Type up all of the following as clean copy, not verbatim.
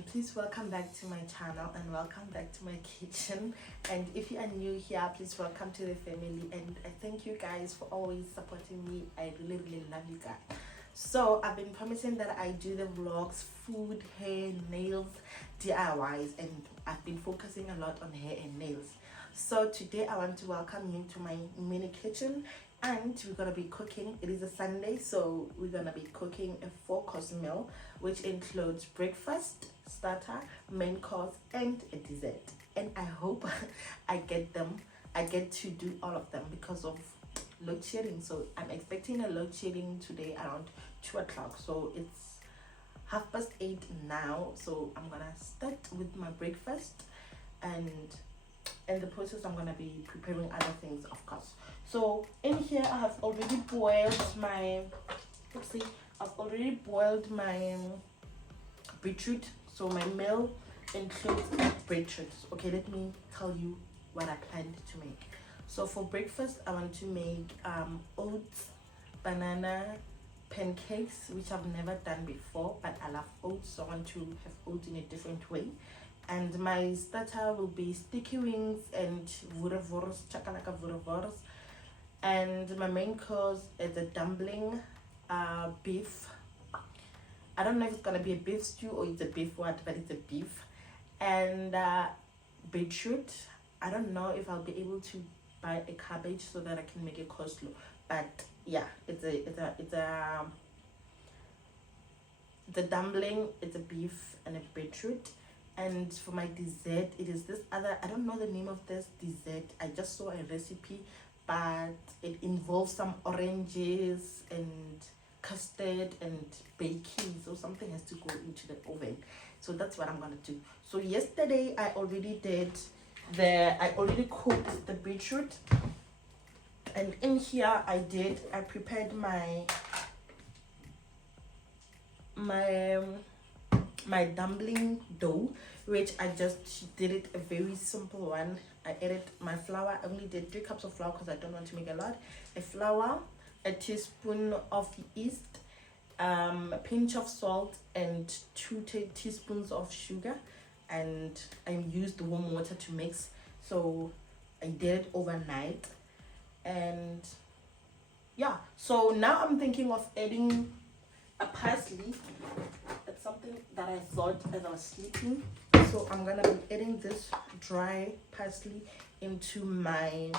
everyone, please welcome back to my channel and welcome back to my kitchen. And if you are new here, please welcome to the family, and I thank you guys for always supporting me. I really love you guys. So I've been promising that I do the vlogs, food, hair, nails, DIYs, and I've been focusing a lot on hair and nails. So today I want to welcome you to my mini kitchen, and we're gonna be cooking. It is a Sunday, so we're gonna be cooking a 4-course meal, which includes breakfast, starter, main course, and a dessert. And I hope I get to do all of them because of load shedding. So I'm expecting a load shedding today around 2 o'clock. So it's 8:30 now. So I'm gonna start with my breakfast, and in the process I'm gonna be preparing other things, of course. So in here I have already boiled my beetroot. So my meal includes beetroot. Okay, let me tell you what I planned to make. So for breakfast I want to make oats, banana, pancakes, which I've never done before, but I love oats, so I want to have oats in a different way. And my starter will be sticky wings and chakalaka vuruvors. And my main course is a dumpling, beef. I don't know if it's gonna be a beef stew or it's a beef what, but it's a beef. And beetroot. I don't know if I'll be able to buy a cabbage so that I can make a coleslaw. But yeah, it's a dumpling, it's a beef and a beetroot. And for my dessert, it is this other, I don't know the name of this dessert. I just saw a recipe, but it involves some oranges and custard and baking, so something has to go into the oven. So that's what I'm gonna do. So yesterday I already cooked the beetroot, and in here I prepared my dumpling dough, which I just did it a very simple one. I added my flour. I only did 3 cups of flour because I don't want to make a lot. A flour, a teaspoon of yeast, a pinch of salt, and 2 teaspoons of sugar. And I used warm water to mix. So I did it overnight. And yeah, so now I'm thinking of adding a parsley. It's something that I thought as I was sleeping. So I'm gonna be adding this dry parsley into my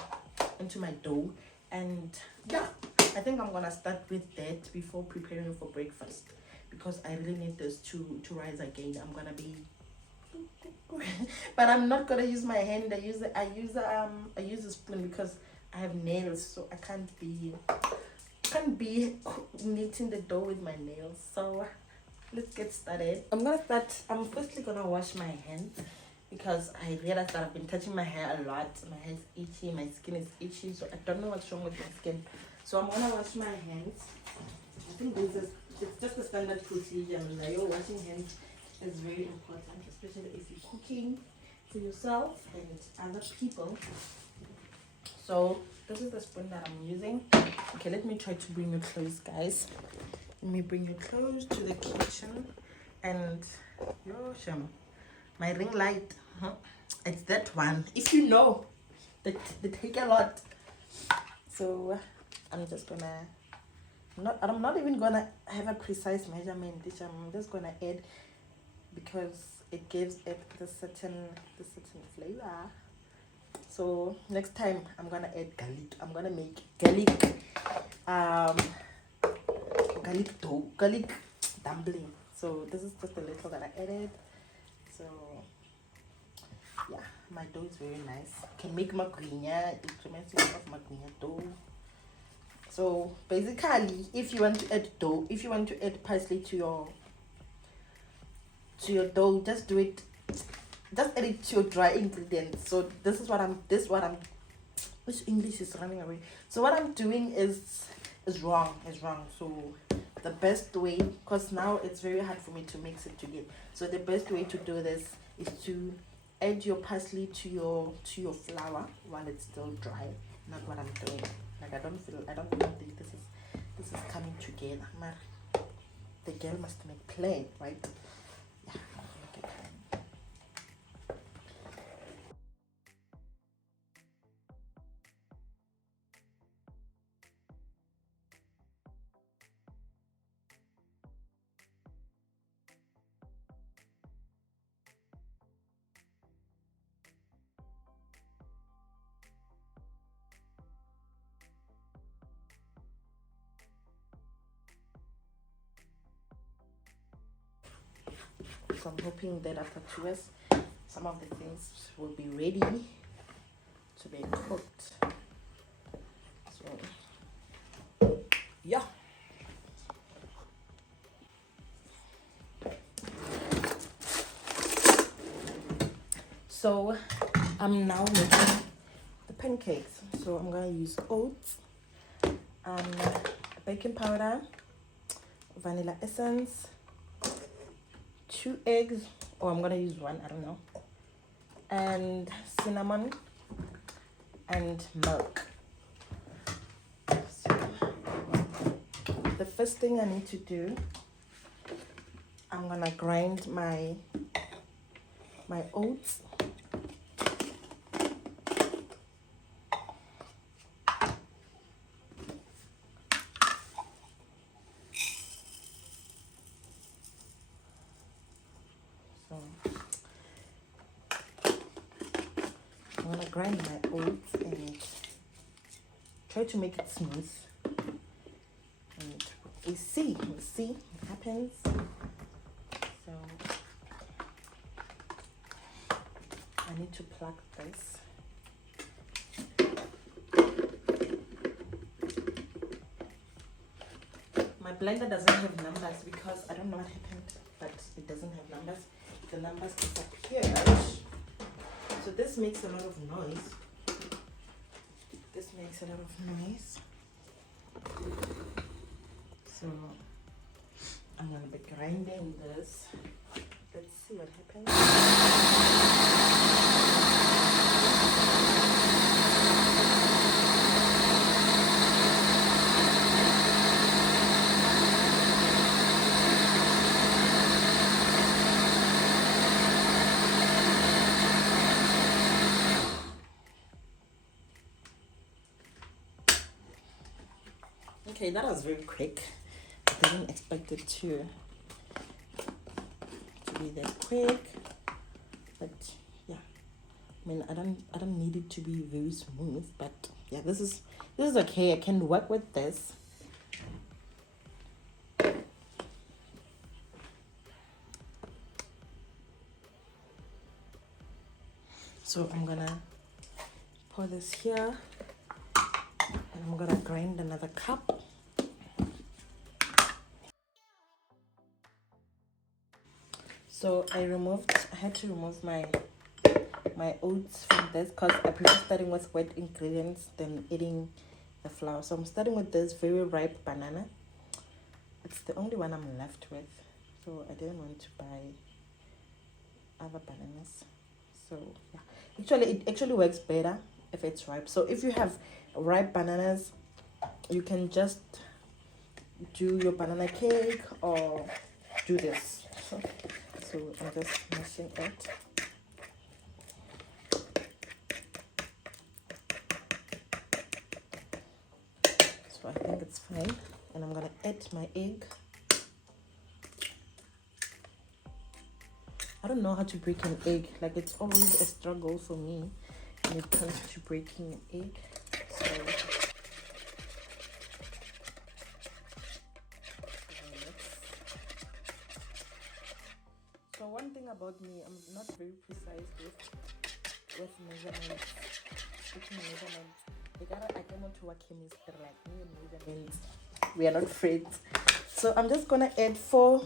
dough. And yeah, I think I'm gonna start with that before preparing for breakfast, because I really need this to rise again. I'm gonna be but I'm not gonna use my hand. I use a spoon because I have nails, so I can't be kneading the dough with my nails. So let's get started. I'm firstly gonna wash my hands because I realized that I've been touching my hair a lot. My hair's itchy, my skin is itchy, so I don't know what's wrong with my skin. So I'm gonna wash my hands. I think it's just a standard procedure. Your washing hands is very important, especially if you're cooking for yourself and other people. So this is the spoon that I'm using. Okay, let me try to bring you close, guys. Let me bring you close to the kitchen. And my ring light, it's that one. If you know, they take a lot. So I'm just gonna I'm not even gonna have a precise measurement, which I'm just gonna add because it gives it the certain flavor. So next time I'm gonna add garlic. I'm gonna make garlic dumpling. So this is just a little that I added. So yeah, my dough is very nice. You can make magrinya. It reminds me of magrinya dough. So basically, if you want to add parsley to your dough, just do it. Just add it to your dry ingredients. So which English is running away. So what I'm doing is wrong. So the best way, because now it's very hard for me to mix it together. So the best way to do this is to add your parsley to your flour while it's still dry. Not what I'm doing. Like I don't think this is coming together. The girl must make plan, right? Yeah, so I'm hoping that after 2 hours some of the things will be ready to be cooked. So yeah. So I'm now making the pancakes. So I'm gonna use oats, baking powder, vanilla essence, 2 eggs, or I'm gonna use 1, I don't know, and cinnamon and milk. So the first thing I need to do, I'm gonna grind my oats. So I'm gonna grind my oats and try to make it smooth. And we'll see what happens. So I need to plug this. My blender doesn't have numbers because I don't know what happened, but it doesn't have numbers. The numbers disappeared. So this makes a lot of noise. So I'm gonna be grinding this. Let's see what happens. Okay, that was very quick. I didn't expect it to be that quick, but yeah, I mean, I don't need it to be very smooth, but yeah, this is okay. I can work with this. So I'm gonna pour this here, and I'm gonna grind another cup. So I had to remove my oats from this because I prefer starting with wet ingredients than eating the flour. So I'm starting with this very ripe banana. It's the only one I'm left with, so I didn't want to buy other bananas. So yeah, it actually works better if it's ripe. So if you have ripe bananas, you can just do your banana cake or do this. So I'm just mashing it. So I think it's fine, and I'm gonna add my egg. I don't know how to break an egg. Like, it's always a struggle for me when it comes to breaking an egg. So one thing about me, I'm not very precise with measurements. Speaking of measurements, I came to work chemistry, like me and measurements. We are not friends. So I'm just gonna add 4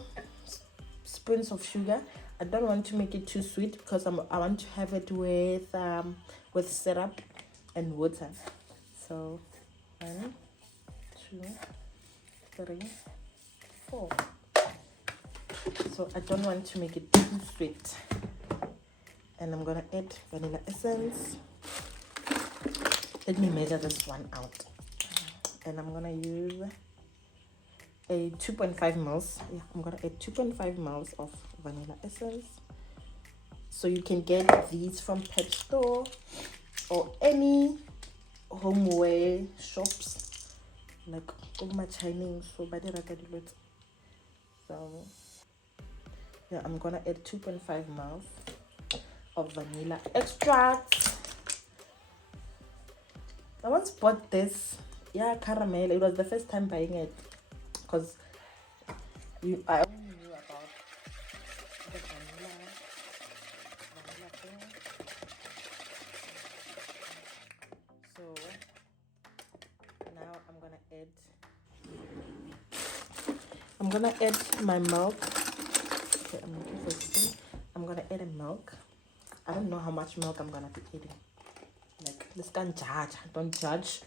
spoons of sugar. I don't want to make it too sweet because I want to have it with syrup and water. So 1, 2, 3, 4. So I don't want to make it too sweet. And I'm gonna add vanilla essence. Let me measure this one out. And I'm gonna use a 2.5 mils. Yeah, I'm gonna add 2.5 mils of vanilla essence. So you can get these from pet store or any homeware shops, like Chinese. So yeah, I'm gonna add 2.5 mils of vanilla extract. I once bought this, caramel. It was the first time buying it because I only knew about the vanilla. I'm gonna add my milk. Okay, I'm looking for a spoon. I'm gonna add a milk. I don't know how much milk I'm gonna be adding. Like, this can't judge. Don't judge.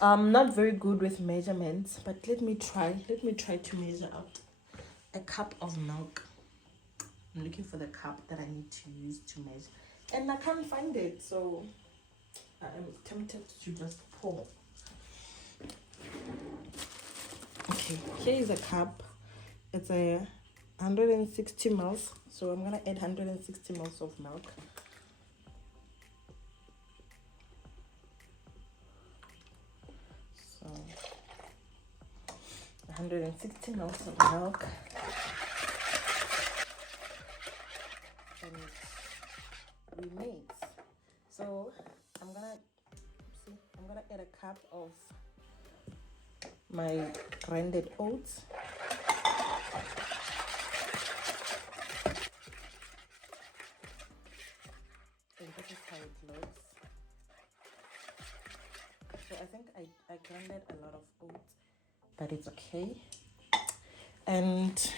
I'm not very good with measurements, but let me try to measure out a cup of milk. I'm looking for the cup that I need to use to measure, and I can't find it, so I am tempted to just pour. Okay, here is a cup. It's a 160 mils, so I'm gonna add 160 mils of milk. So 160 mils of milk, and we mix. So I'm gonna add a cup of my grinded oats. And this is how it looks. So I think I grinded a lot of oats, but it's okay. And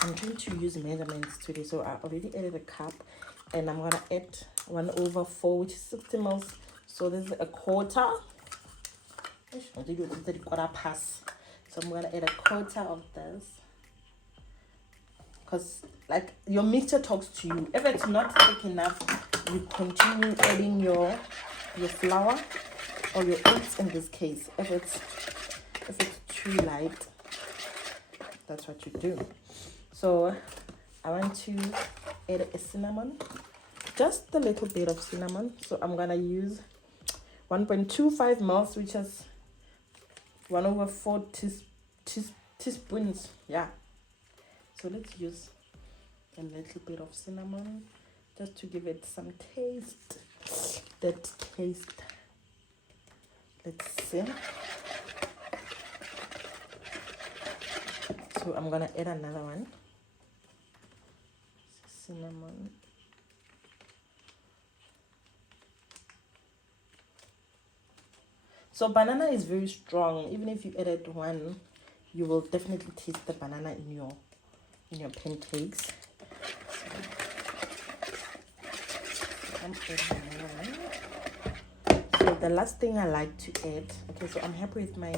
I'm going to use measurements today, so I already added a cup, and I'm gonna add 1/4, which is 60 mils. So this is a quarter. So I'm gonna add a quarter of this, because like your mixture talks to you. If it's not thick enough, you continue adding your flour or your oats in this case. If it's too light, that's what you do. So I want to add a cinnamon, just a little bit of cinnamon. So I'm gonna use 1.25 mils, which is 1/4 teaspoons. Yeah. So let's use a little bit of cinnamon just to give it some taste. That taste. Let's see. So I'm gonna add another one. Cinnamon. So banana is very strong. Even if you added one, you will definitely taste the banana in your pancakes. I'm adding another one. So the last thing I like to add. Okay, so I'm happy with my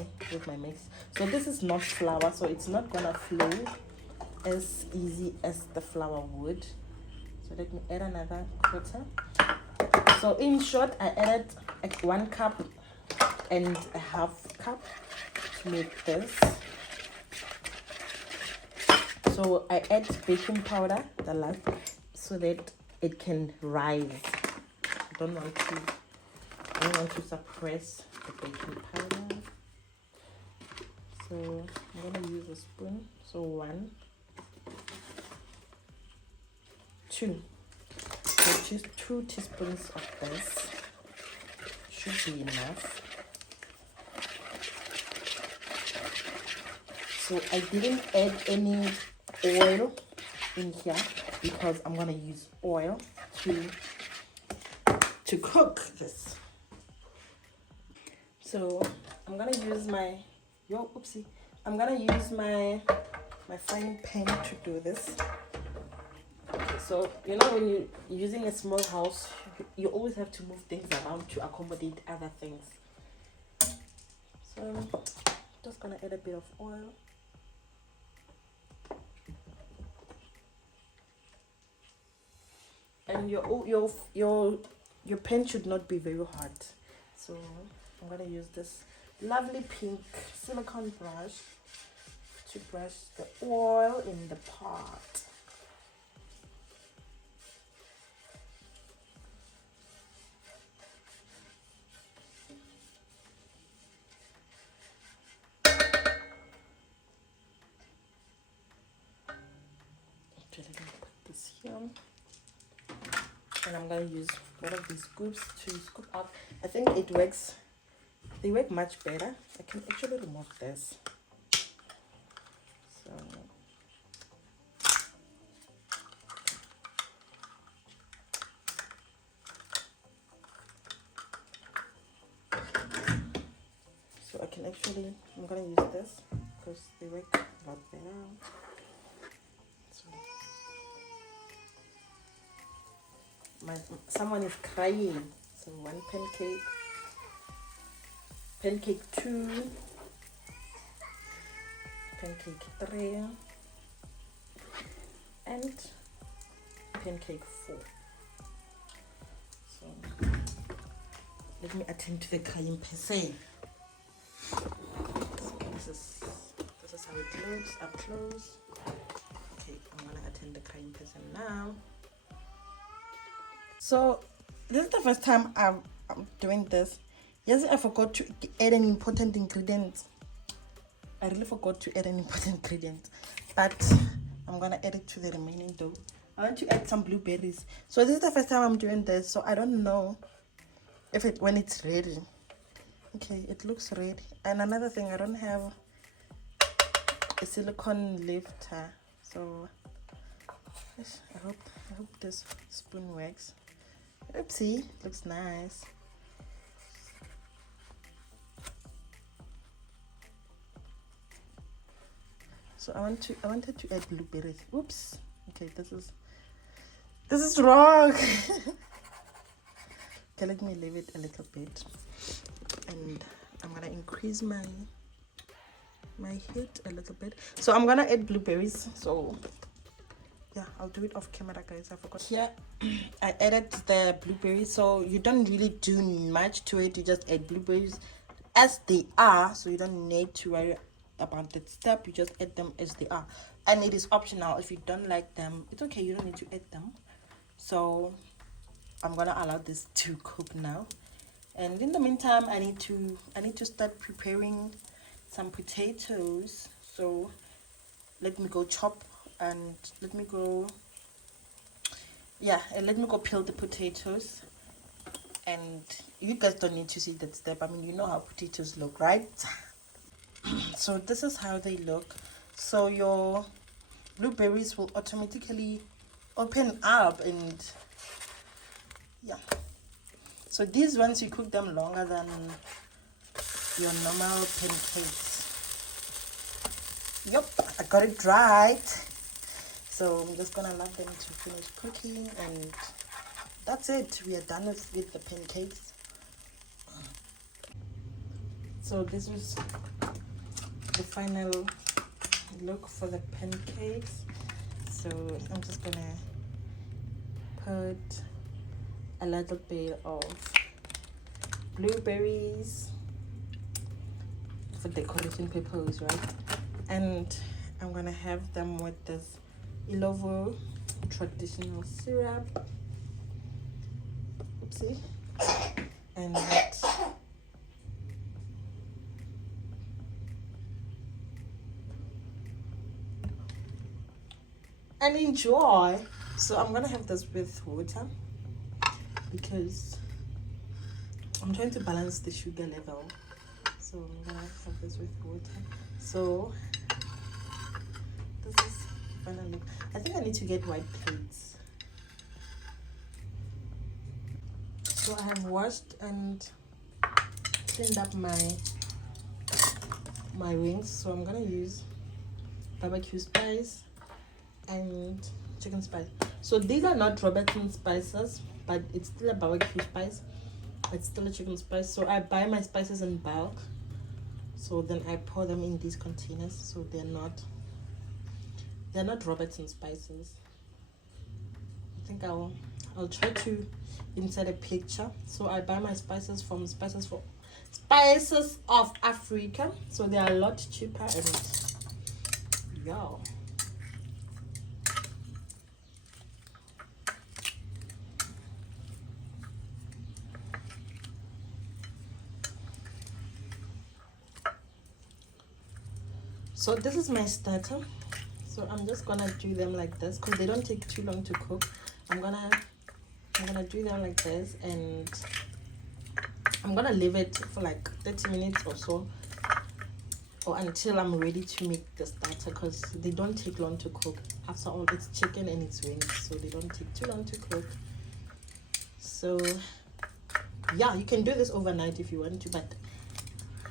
mix. So this is not flour, so it's not gonna flow as easy as the flour would. So let me add another quarter. So in short, I added like 1 cup and a half cup to make this. So I add baking powder the last, so that it can rise. I don't want to suppress the baking powder. So I'm gonna use a spoon. So 1, 2. So just 2 teaspoons of this should be enough. So I didn't add any oil in here because I'm gonna use oil to cook this. So I'm gonna use my frying pan to do this. Okay, so you know when you're using a small house, you always have to move things around to accommodate other things. So I'm just gonna add a bit of oil. And your pan should not be very hot. So I'm gonna use this lovely pink silicone brush to brush the oil in the pot. Okay, let me put this here. And I'm gonna use one of these scoops to scoop out. I think it works. They work much better. I can actually remove this. So actually, I'm gonna use this because they work a lot better. So, someone is crying. So 1 pancake, pancake 2, pancake 3, and pancake 4. So let me attend to the crying person. So this is how it looks up close. Okay, I'm gonna attend the crying person now. So this is the first time I'm doing this. Yes, I forgot to add an important ingredient. I really forgot to add an important ingredient, but I'm gonna add it to the remaining dough. I want to add some blueberries. So this is the first time I'm doing this, so I don't know if when it's ready. Okay, it looks ready. And another thing, I don't have a silicone lifter, so I hope this spoon works. Oopsie, looks nice. So I wanted to add blueberries. Oops. Okay, this is wrong. Okay, let me leave it a little bit, and I'm gonna increase my heat a little bit. So I'm gonna add blueberries. So yeah, I'll do it off camera, guys. I forgot. Here I added the blueberries. So you don't really do much to it. You just add blueberries as they are, so you don't need to worry about that step. You just add them as they are, and it is optional. If you don't like them, it's okay, you don't need to add them. So I'm gonna allow this to cook now, and in the meantime I need to start preparing some potatoes. So let me go chop, and let me go peel the potatoes. And you guys don't need to see that step. I mean, you know how potatoes look, right? So this is how they look. So your blueberries will automatically open up, and yeah. So these ones, you cook them longer than your normal pancakes. Yep, I got it right. So I'm just gonna allow them to finish cooking, and that's it. We are done with the pancakes. So this was the final look for the pancakes. So I'm just gonna put a little bit of blueberries for decoration purposes, right? And I'm gonna have them with this Ilovo traditional syrup. Oopsie. And enjoy. So I'm gonna have this with water because I'm trying to balance the sugar level. So I'm gonna have this with water. So this is final look. I think I need to get white plates. So I have washed and cleaned up my wings. So I'm gonna use barbecue spice and chicken spice. So these are not Robertson spices, but it's still a barbecue spice. It's still a chicken spice. So I buy my spices in bulk. So then I pour them in these containers. So they're not Robertson spices. I think I'll try to insert a picture. So I buy my spices from Spices of Africa. So they are a lot cheaper, and yeah. So this is my starter. So I'm just gonna do them like this because they don't take too long to cook. I'm gonna do them like this, and I'm gonna leave it for like 30 minutes or so, or until I'm ready to make the starter, because they don't take long to cook. After all, it's chicken and it's wings, so they don't take too long to cook. So yeah, you can do this overnight if you want to, but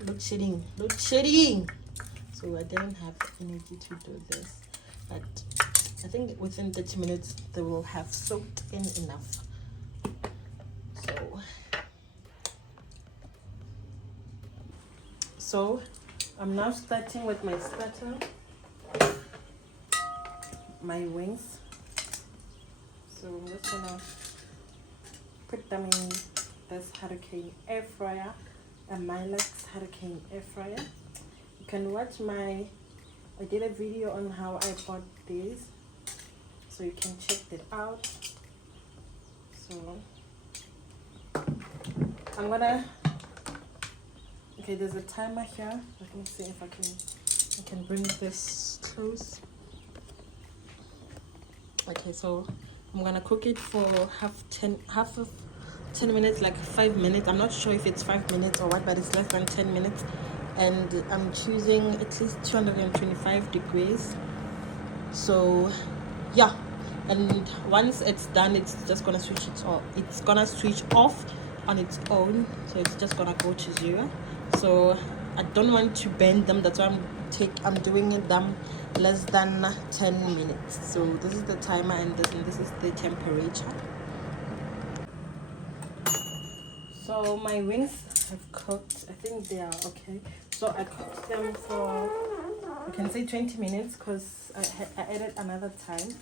load shedding. So I didn't have energy to do this, but I think within 30 minutes they will have soaked in enough. So I'm now starting with my starter, my wings. So I'm just gonna put them in this Hurricane air fryer, a Milex Hurricane air fryer. You can watch I did a video on how I bought these, so you can check it out. So I'm gonna, okay, there's a timer here. Let me see if I can bring this close. Okay, so I'm gonna cook it for half of 10 minutes, like 5 minutes. I'm not sure if it's 5 minutes or what, but it's less than 10 minutes. And I'm choosing at least 225 degrees. So yeah, and once it's done, it's just gonna switch it off. It's gonna switch off on its own, so it's just gonna go to 0. So I don't want to bend them, that's why I'm doing them less than 10 minutes. So this is the timer, and this is the temperature. So my wings have cooked. I think they are okay. So I cooked them for, I can say 20 minutes, because I added another time.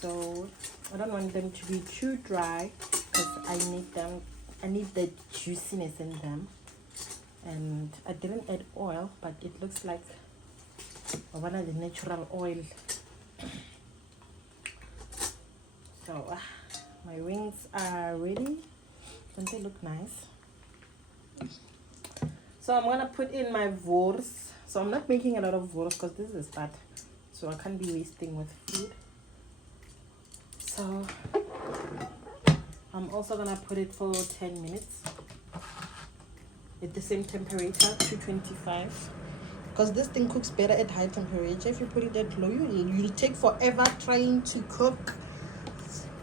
So I don't want them to be too dry, because I need the juiciness in them. And I didn't add oil, but it looks like one of the natural oil. So my wings are ready. Don't they look nice? So I'm gonna put in my wors. So I'm not making a lot of wors because this is a start, so I can't be wasting with food. So I'm also gonna put it for 10 minutes at the same temperature, 225, because this thing cooks better at high temperature. If you put it at low, you'll take forever trying to cook.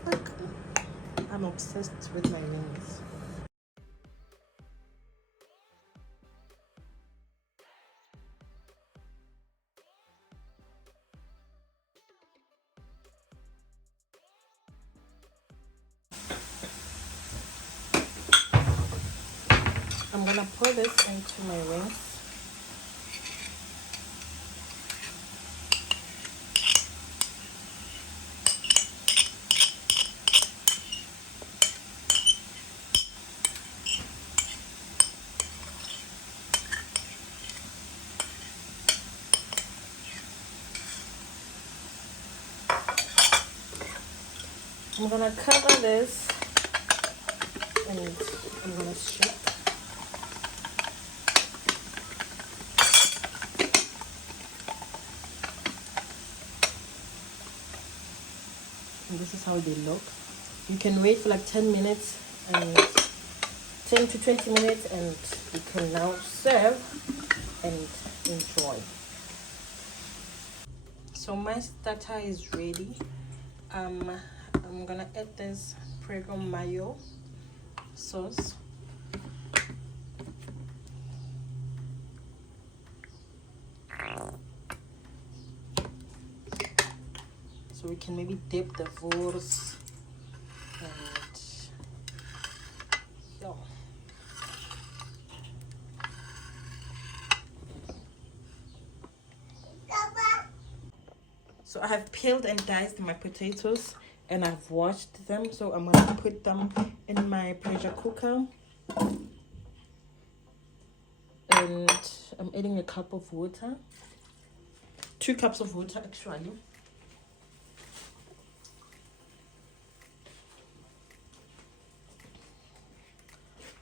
Like, I'm obsessed with my wings. I'm gonna pour this into my wings. I'm gonna cover this and I'm gonna shake. And this is how they look. You can wait for like 10 minutes and 10 to 20 minutes, and you can now serve and enjoy. So my starter is ready. I'm gonna add this Preggo mayo sauce. So we can maybe dip the wors and yeah. So I have peeled and diced my potatoes and I've washed them. So I'm gonna put them in my pressure cooker. And I'm adding a cup of water. 2 cups of water actually.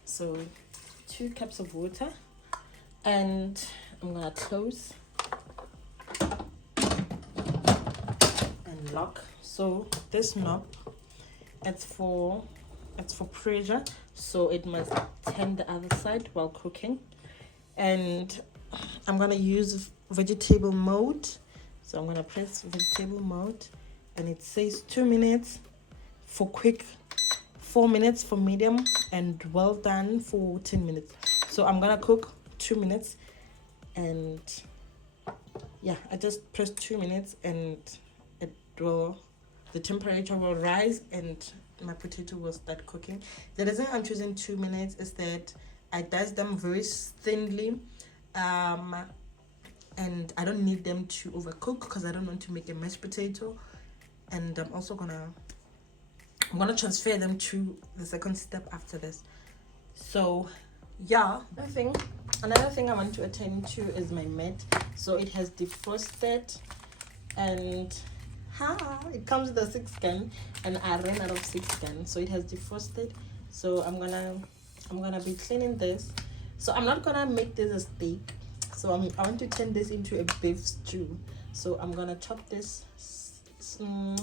So 2 cups of water, and I'm gonna close and lock. So this knob, it's for pressure, so it must turn the other side while cooking. And I'm gonna use vegetable mode, so I'm gonna press vegetable mode, and it says 2 minutes for quick, 4 minutes for medium, and well done for 10 minutes. So I'm gonna cook 2 minutes, and yeah, I just pressed 2 minutes and the temperature will rise and my potato will start cooking. The reason I'm choosing 2 minutes is that I dice them very thinly, and I don't need them to overcook because I don't want to make a mashed potato. And I'm gonna transfer them to the second step after this. So yeah, another thing I want to attend to is my meat. So it has defrosted, and it comes with a 6 can, and I ran out of 6 can, so it has defrosted. So I'm gonna be cleaning this. So I'm not gonna make this a steak, so I want to turn this into a beef stew. So I'm gonna chop this. I'm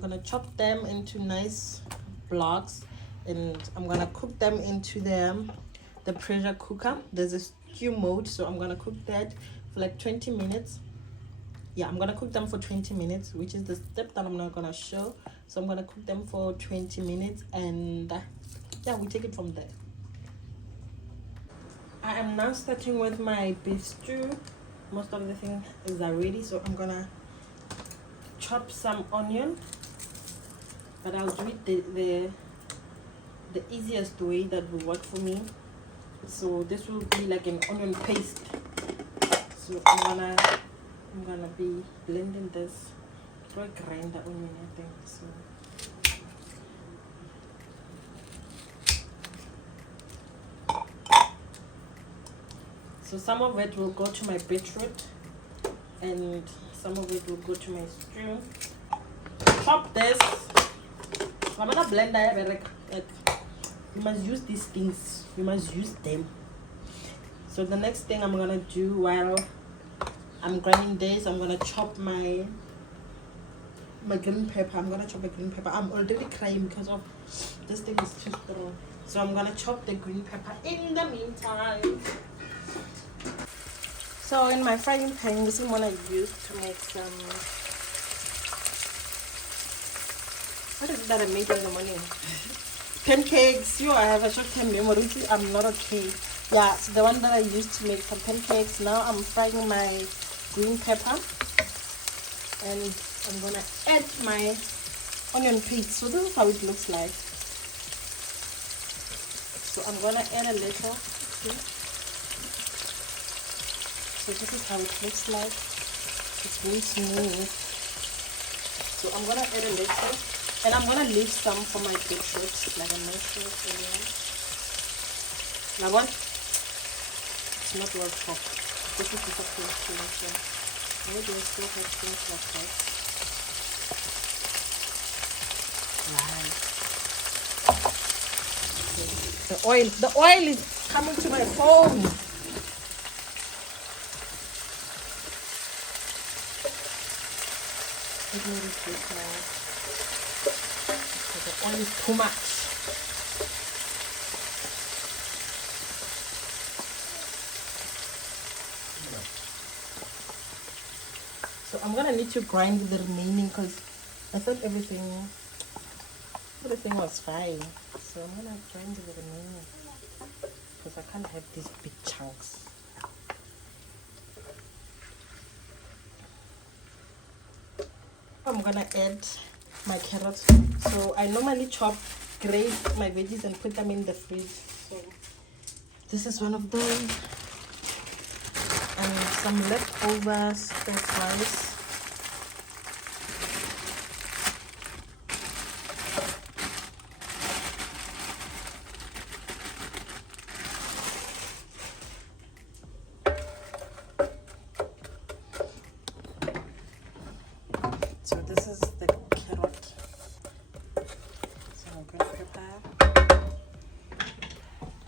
gonna chop them into nice blocks, and I'm gonna cook them into the pressure cooker. There's a stew mode, so I'm gonna cook that for like 20 minutes. Yeah, I'm gonna cook them for 20 minutes, which is the step that I'm not gonna show. So I'm gonna cook them for 20 minutes, and yeah, we take it from there. I am now starting with my beef stew. Most of the things is already, so I'm gonna chop some onion, but I'll do it the easiest way that will work for me. So this will be like an onion paste. So I'm gonna be blending this. Or grind the onion, I think. So some of it will go to my beetroot, and some of it will go to my stew. Chop this. I'm gonna blend that. Like, you must use these things. You must use them. So the next thing I'm gonna do while I'm grinding this, I'm gonna chop my green pepper. I'm gonna chop the green pepper. I'm already crying because of this thing is too strong. So I'm gonna chop the green pepper in the meantime. So in my frying pan, this is what I use to make some. What is it that I made in the morning? Pancakes. I have a short-term memory. I'm not okay. Yeah, so the one that I used to make some pancakes. Now I'm frying my green pepper, and I'm gonna add my onion paste. So this is how it looks like. So I'm gonna add a little. See? So this is how it looks like. It's very smooth. So I'm gonna add a little, and I'm gonna leave some for my beetroot, like I mentioned earlier. Now what? It's not well chopped. This is the first thing. So maybe I still have things like that. Right. The oil is coming to my phone. Let me replace now. The oil is too much. So I'm gonna need to grind the remaining because I thought everything was fine. So I'm gonna grind the remaining because I can't have these big chunks. I'm gonna add my carrots. So I normally grate my veggies and put them in the fridge. So this is one of those. And some leftover stir fries. So this is the carrot. So I'm going to prepare.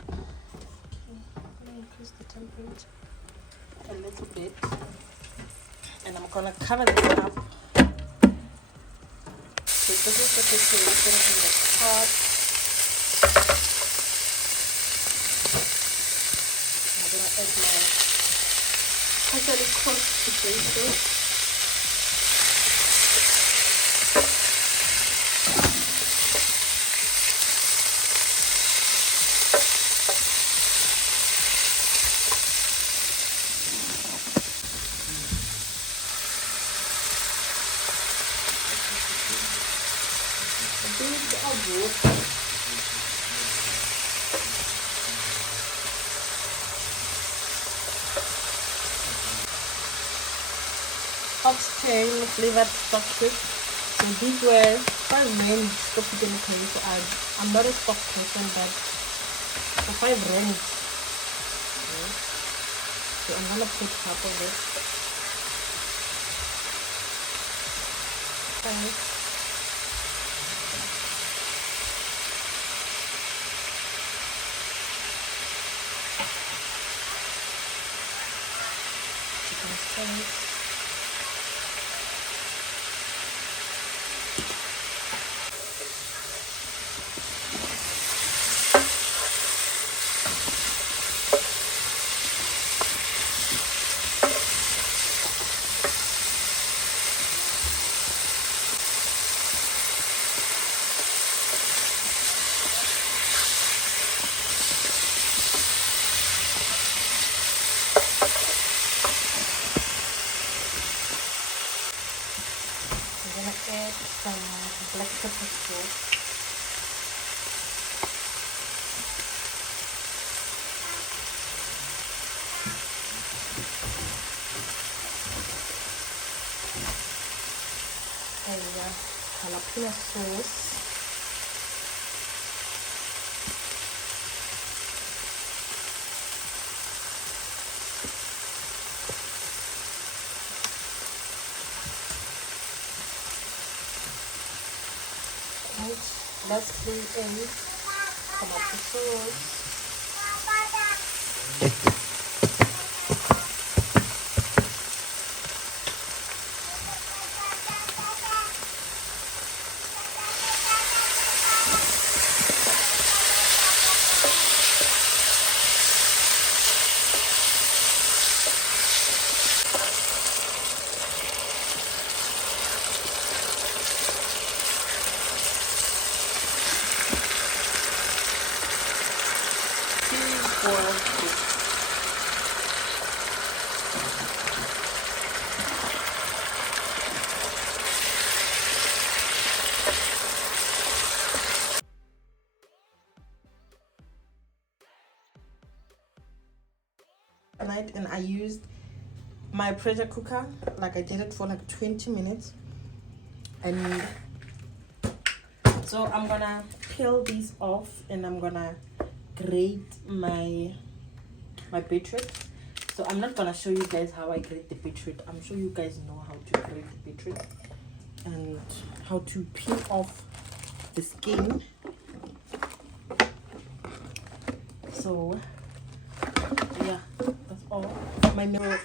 I'm going to increase the temperature a little bit, and I'm gonna cover this up. So this is the preparation in the pot. I'm gonna add my partially cooked potato. bit of water. Oxtail flavored stock cake. So these were 5 rand stock cake. So I'm not a stock person, but for 5 rand. Okay. So I'm gonna put half of it. Thanks. Chicken steak. I'm gonna add some black pepper sauce. And jalapeno sauce. And lastly, tomato sauce. Night, and I used my pressure cooker. Like I did it for like 20 minutes, and so I'm gonna peel these off and I'm gonna grate my beetroot. So I'm not gonna show you guys how I grate the beetroot. I'm sure you guys know how to grate the beetroot and how to peel off the skin. So yeah, that's all. My meal.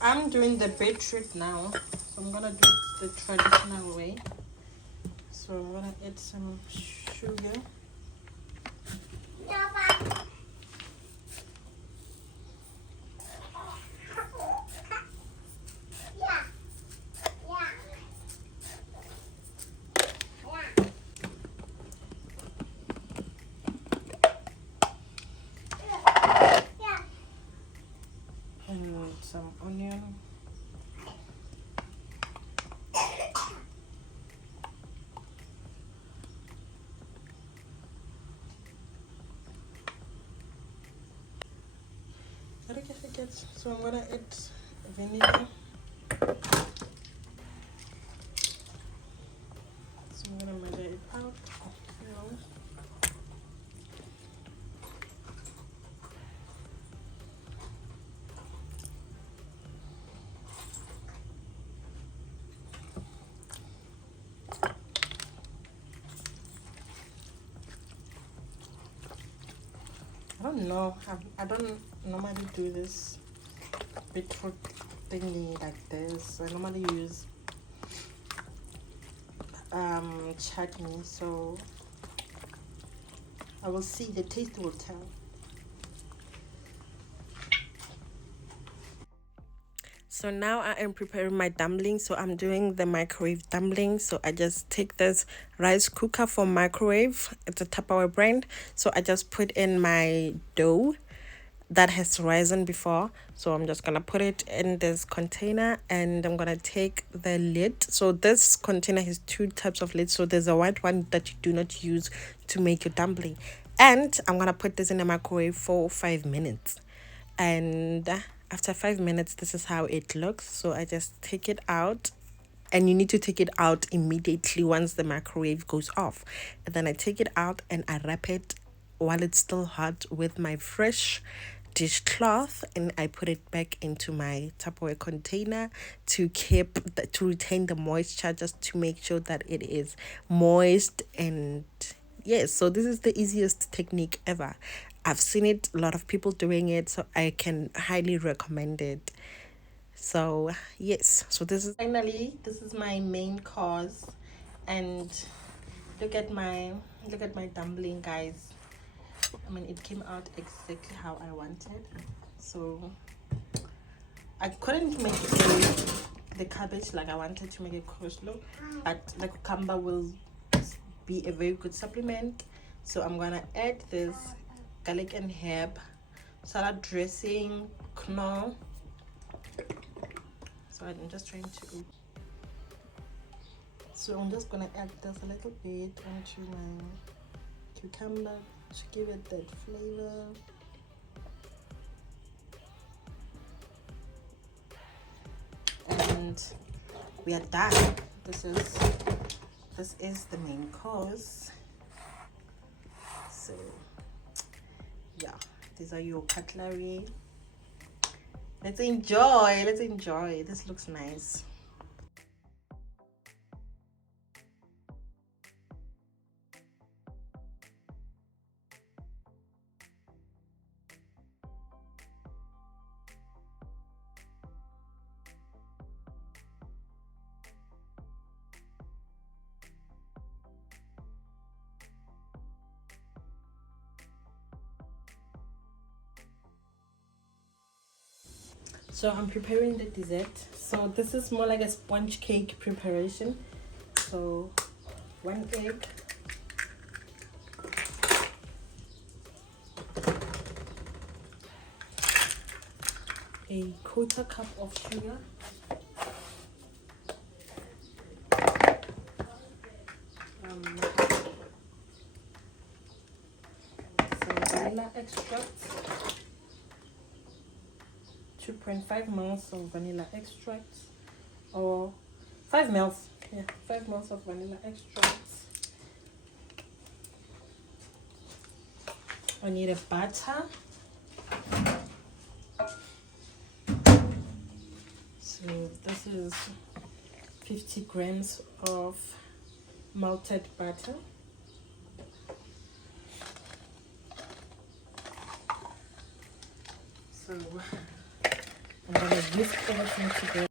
I'm doing the beetroot now, so I'm gonna do it the traditional way. So I'm gonna add some sugar. And some onion. So I'm gonna add vinegar. So I'm gonna measure it out. I don't know. I don't normally do this beetroot thingy like this. I normally use chutney, so I will see. The taste will tell. So now I am preparing my dumpling. So I'm doing the microwave dumpling. So I just take this rice cooker from microwave. It's a Tupperware brand. So I just put in my dough. that has risen before. So I'm just gonna put it in this container, and I'm gonna take the lid. So this container has two types of lids. So there's a white one that you do not use to make your dumpling, and I'm gonna put this in the microwave for 5 minutes. And after 5 minutes, this is how it looks. So I just take it out, and you need to take it out immediately once the microwave goes off. And then I take it out and I wrap it while it's still hot with my fresh dishcloth, and I put it back into my Tupperware container to to retain the moisture, just to make sure that it is moist. And yes, so this is the easiest technique ever. I've seen it, a lot of people doing it, so I can highly recommend it. So yes, so this is my main course, and look at my dumpling, guys. I mean, it came out exactly how I wanted. So I couldn't make the cabbage like I wanted to make a coleslaw, but the cucumber will be a very good supplement. So I'm gonna add this garlic and herb, salad dressing, knorr. So I'm just trying to. So I'm just gonna add this a little bit onto my cucumber to give it that flavor. And we are done. This is the main course. So yeah, these are your cutlery. Let's enjoy. This looks nice. So I'm preparing the dessert. So this is more like a sponge cake preparation. So 1 egg, a quarter cup of sugar, some vanilla extract, 2.5 ml of vanilla extract, or 5 ml, yeah, 5 ml of vanilla extract. I need a butter. So this is 50 grams of melted butter. So I'm gonna whisk everything together.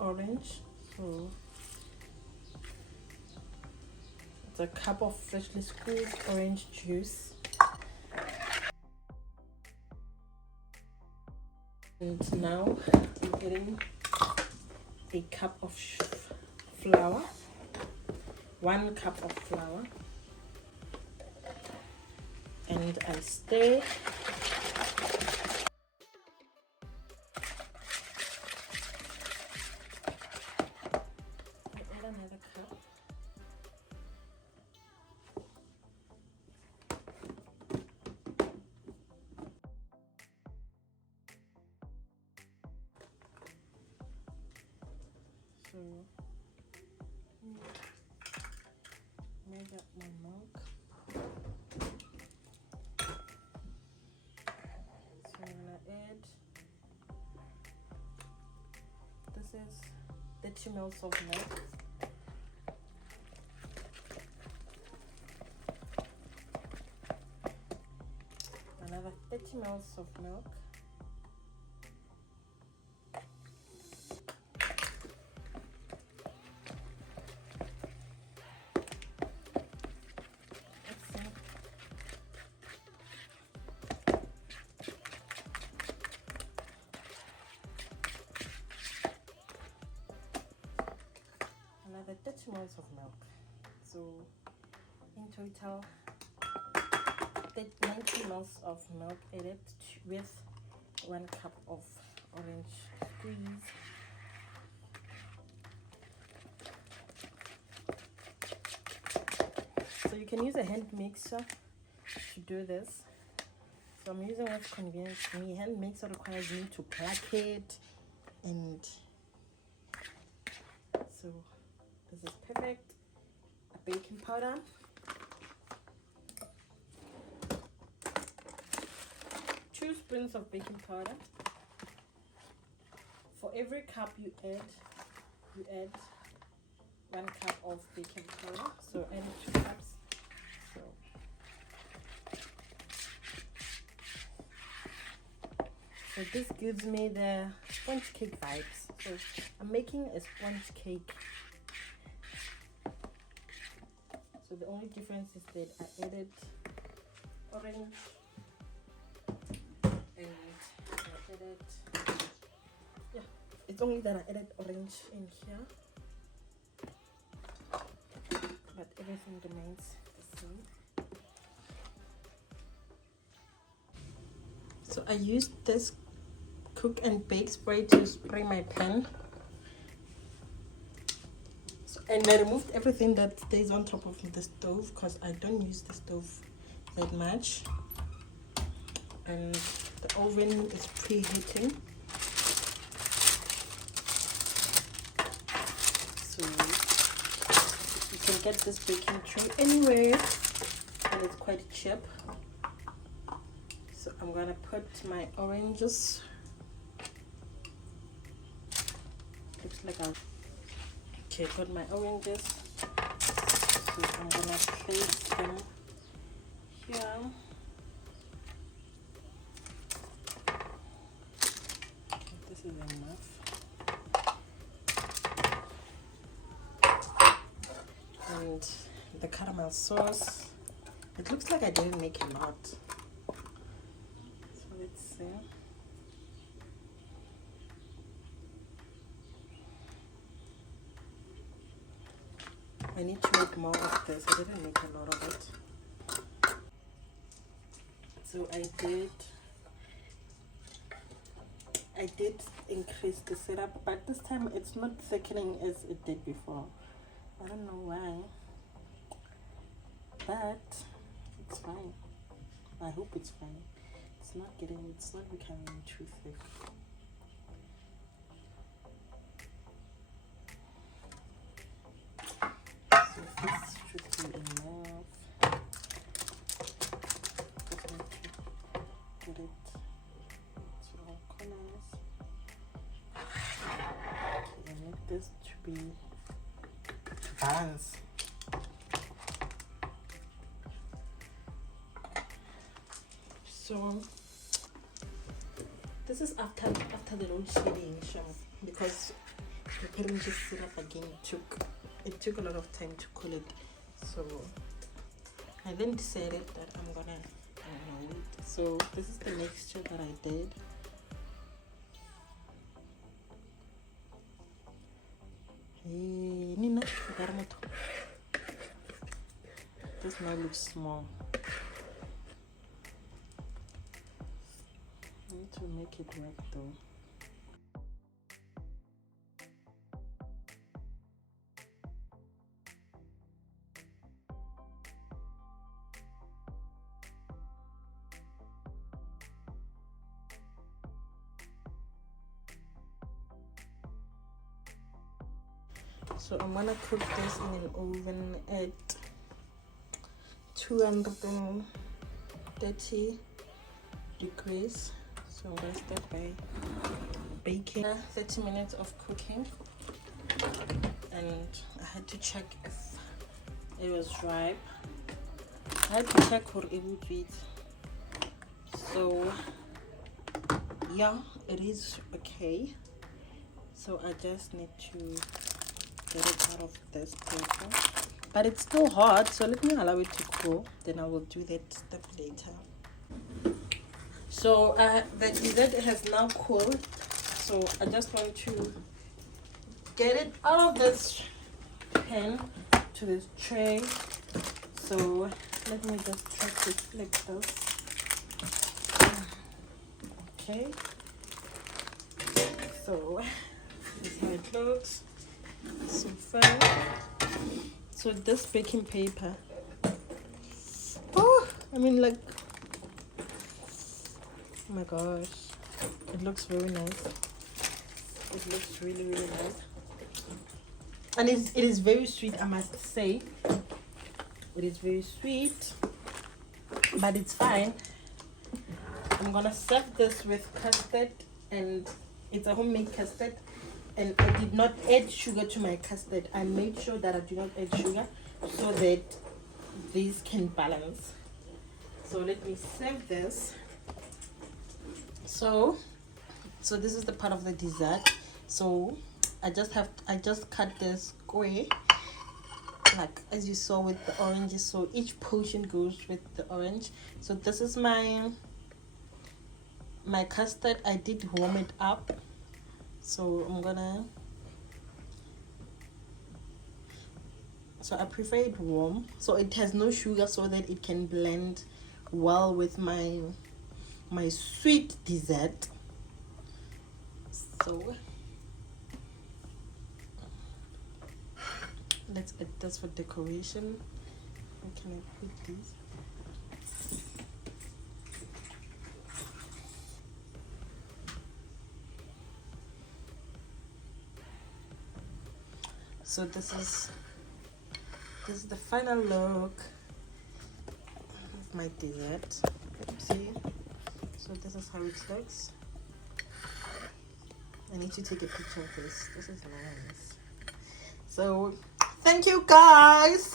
Orange, so it's a cup of freshly squeezed orange juice. And now I'm getting a cup of flour, 1 cup of flour, and I stir. Add another cup. So measure my milk. So I'm gonna add, this is 30 ml of milk. Another 30 ml of milk. Another 30 ml of milk. So in total 90 ml of milk in it with 1 cup of orange squeeze. So you can use a hand mixer to do this. So I'm using what's convenient to me. Hand mixer requires me to crack it, and so this is perfect. A baking powder, 2 spoons of baking powder. For every cup you add 1 cup of baking powder. So add 2 cups. So this gives me the sponge cake vibes. So I'm making a sponge cake. So the only difference is that I added orange and I added, yeah, it's only that I added orange in here, but everything remains the same. So I used this cook and bake spray to spray my pan. And I removed everything that stays on top of the stove because I don't use the stove that much. And the oven is preheating. So you can get this baking tray anywhere and it's quite cheap. So I'm gonna put my oranges. Looks like I'll okay, got my oranges, so I'm gonna place them here. Okay, this is enough. And the caramel sauce, it looks like I didn't make a lot, so let's see. I need to make more of this. I didn't make a lot of it. So I did increase the syrup, but this time it's not thickening as it did before. I don't know why, but it's fine. I hope it's fine. It's not becoming too thick. So this should be enough. Just need to get it to all corners. Okay, I need this to be buns. So this is after the load shedding, because preparing this syrup again took a lot of time to cool it. So I then decided that I'm gonna wait. So this is the mixture that I did. This now looks small. I need to make it work though. So I'm gonna cook this in an oven at 230 degrees. So I'm gonna start by baking. 30 minutes of cooking, and I had to check if it was ripe. I had to check for it would be. So yeah, it is okay. So I just need to get it out of this paper, but it's still hot, so let me allow it to cool, then I will do that step later. So the dessert has now cooled, so I just want to get it out of this pan to this tray. So Let me just track it like this. Okay. So this is how it looks. So fun. So this baking paper. Oh, I mean, like, oh my gosh, it looks very nice. It looks really, really nice. And it is very sweet, I must say. It is very sweet, but it's fine. I'm gonna serve this with custard, and it's a homemade custard. And I did not add sugar to my custard. I made sure that I do not add sugar so that these can balance. So let me serve this. So this is the part of the dessert. So I just cut this square, like as you saw with the oranges. So each portion goes with the orange. So this is my custard. I did warm it up, so I prefer it warm, so it has no sugar, so that it can blend well with my sweet dessert. So let's add this for decoration. Where can I put these? So this is the final look of my dessert. See? So this is how it looks. I need to take a picture of this. This is nice. So thank you guys.